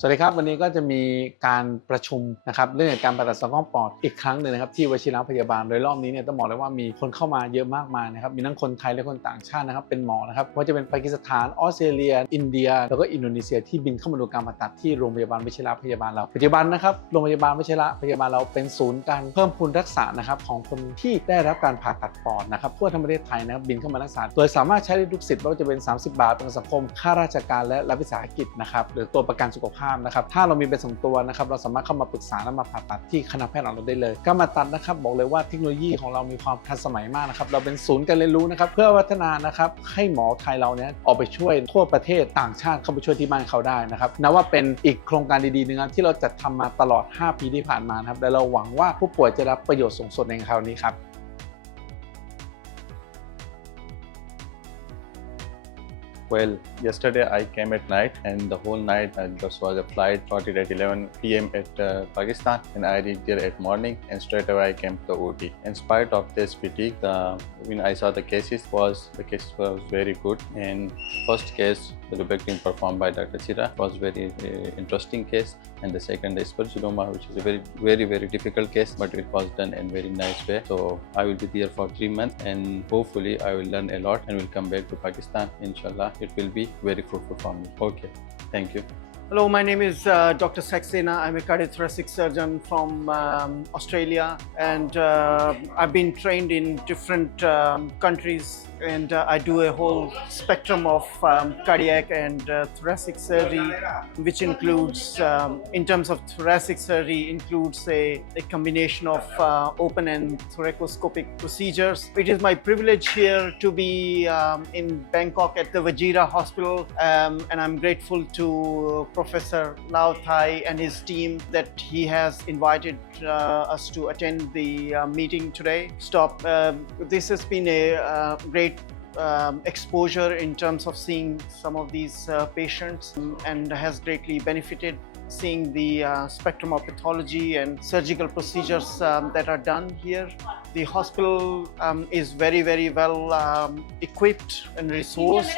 สวัสดีครับ วันนี้ก็จะมีการประชุมนะครับเรื่องการผ่าตัดสองข้องปอดอีกครั้งหนึ่งนะครับที่วชิระพยาบาลโดยรอบนี้เนี่ยต้องบอกเลยว่ามีคนเข้ามาเยอะมากมายนะครับมีทั้งคนไทยและคนต่างชาตินะครับเป็นหมอนะครับว่าจะเป็นปากีสถานออสเตรเลีย อินเดีย แล้วก็อินโดนีเซียที่บินเข้ามาดูการผ่าตัดที่โรงพยาบาลวชิระพยาบาลเราปัจจุบันนะครับโรงพยาบาลวชิระพยาบาลเราเป็นศูนย์การเพิ่มพูนรักษานะครับของคนที่ได้รับการผ่าตัดปอดนะครับทั่วทั้งประเทศไทยนะครับบินเข้ามารักษาโดยสามารถใช้ได้ทุกสิทธิ์ไม่ว่าจะเป็น 30 บาทประกันสังคมค่าราชการและรัฐวิสาหกิจนะครับหรือตัวประกันสุขภาพนะครับถ้าเรามีเป็นสองตัวนะครับเราสามารถเข้ามาปรึกษาและมาผ่าตัดที่คณะแพทย์ของเราได้เลยการมาตัดนะครับบอกเลยว่าเทคโนโลยีของเรามีความทันสมัยมากนะครับเราเป็นศูนย์การเรียนรู้นะครับเพื่อพัฒนานะครับให้หมอไทยเราเนี่ยออกไปช่วยทั่วประเทศต่างชาติเข้าไปช่วยที่บ้านเขาได้นะครับนับว่าเป็นอีกโครงการดีๆหนึงที่เราจัดทำมาตลอด 5 ปีที่ผ่านมานะครับและเราหวังว่าผู้ป่วยจะรับประโยชน์สูงสุดในคราวนี้ครับ Well, yesterday I came at night, and the whole night I just was a flight started at 11 p.m. at uh, Pakistan, and I reached there at morning, and straight away I came to OT. In spite of this fatigue, the, when I saw the cases, was the case was very good. And first case, the lubectin performed by Dr. Chira was very uh, interesting case, and the second is spergilloma, which is a very very very difficult case, but it was done in very nice way. So I will be there for three months, and hopefully I will learn a lot, and will come back to Pakistan. Inshallah, it will be very fruitful for me. Okay, thank you. Hello, my name is uh, Dr. Saxena. I'm a cardiothoracic surgeon from um, Australia, and uh, I've been trained in different um, countries. And uh, I do a whole spectrum of um, cardiac and uh, thoracic surgery, which includes, um, in terms of thoracic surgery, includes a, a combination of uh, open and thoracoscopic procedures. It is my privilege here to be um, in Bangkok at the Vajira Hospital, um, and I'm grateful to Professor Lau Thai and his team that he has invited uh, us to attend the uh, meeting today. Stop. Um, this has been a uh, great um, exposure in terms of seeing some of these uh, patients and has greatly benefited seeing the uh, spectrum of pathology and surgical procedures um, that are done here. The hospital um, is very, very well um, equipped and resourced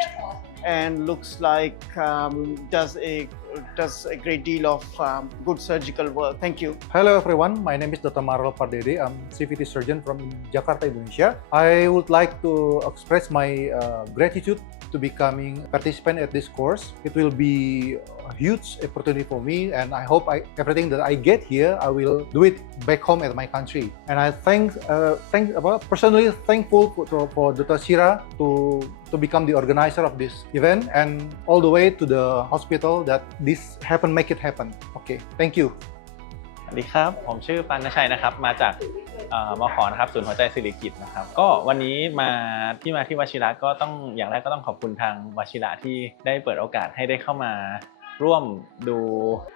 and looks like um, does a does a great deal of um, good surgical work. Thank you. Hello everyone, my name is Dr. Marlo Pardede. I'm CVT surgeon from Jakarta, Indonesia. I would like to express my uh, gratitude to becoming participant at this course. It will be a huge opportunity for me and I hope I, everything that I get here, I will do it back home at my country. And I thank, uh, thank about personally thankful for, for Dr. Shira to, to become the organizer of this event and all the way to the hospital that this happen, make it happen. Okay, thank you. สวัสดีครับ ผมชื่อปันนชัยนะครับ มาจากเอ่อมขนะครับศูนย์หัวใจสิริกิตนะครับ ก็วันนี้มาที่มาที่วชิระก็ต้องอย่างแรกก็ต้องขอบคุณทางวชิระที่ได้เปิดโอกาสให้ได้เข้ามา ร่วมดู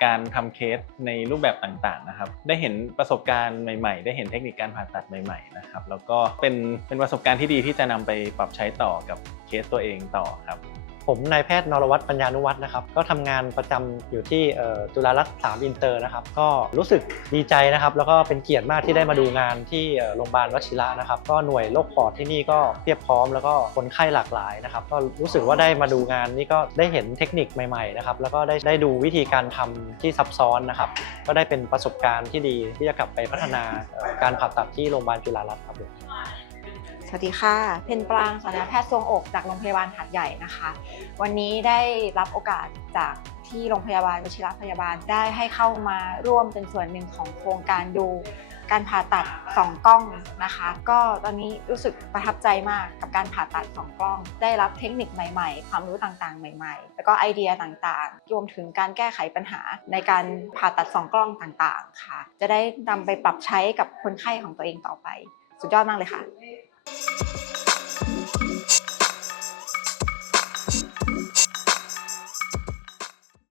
การทำเคสในรูปแบบต่างๆนะครับ ได้เห็นประสบการณ์ใหม่ๆ ได้เห็นเทคนิคการผ่าตัดใหม่ๆนะครับ แล้วก็เป็นเป็นประสบการณ์ที่ดีที่จะนำไปปรับใช้ต่อกับเคสตัวเองต่อครับ ผมนายแพทย์นรวัตรปัญญานุวัฒน์นะครับ ก็ทำงานประจำอยู่ที่จุฬาลักษณ์3อินเตอร์นะครับ ก็รู้สึกดีใจนะครับ แล้วก็เป็นเกียรติมากที่ได้มาดูงานที่โรงพยาบาลวชิระนะครับ ก็หน่วยโรคปอดที่นี่ก็เพียบพร้อม แล้วก็คนไข้หลากหลายนะครับ ก็รู้สึกว่าได้มาดูงานนี่ก็ได้เห็นเทคนิคใหม่ๆนะครับ แล้วก็ได้ได้ดูวิธีการทำที่ซับซ้อนนะครับ ก็ได้เป็นประสบการณ์ที่ดีที่จะกลับไปพัฒนาการผ่าตัดที่โรงพยาบาลจุฬารัตน์ครับผม วัสดีค่ะ เพนปรางศัลยแพทย์ทรงอกจากโรงพยาบาลหัดใหญ่นะคะ วันนี้ได้รับโอกาสจากที่โรงพยาบาลวชิรพยาบาลได้ให้เข้ามาร่วมเป็นส่วนหนึ่งของโครงการดูการผ่าตัดสองกล้องนะคะ ก็ตอนนี้รู้สึกประทับใจมากกับการผ่าตัดสองกล้อง ได้รับเทคนิคใหม่ๆ ความรู้ต่างๆ ใหม่ๆ แล้วก็ไอเดียต่างๆ รวมถึงการแก้ไขปัญหาในการผ่าตัดสองกล้องต่างๆ ค่ะ จะได้นำไปปรับใช้กับคนไข้ของตัวเองต่อไป สุดยอดมากเลยค่ะ フフフ。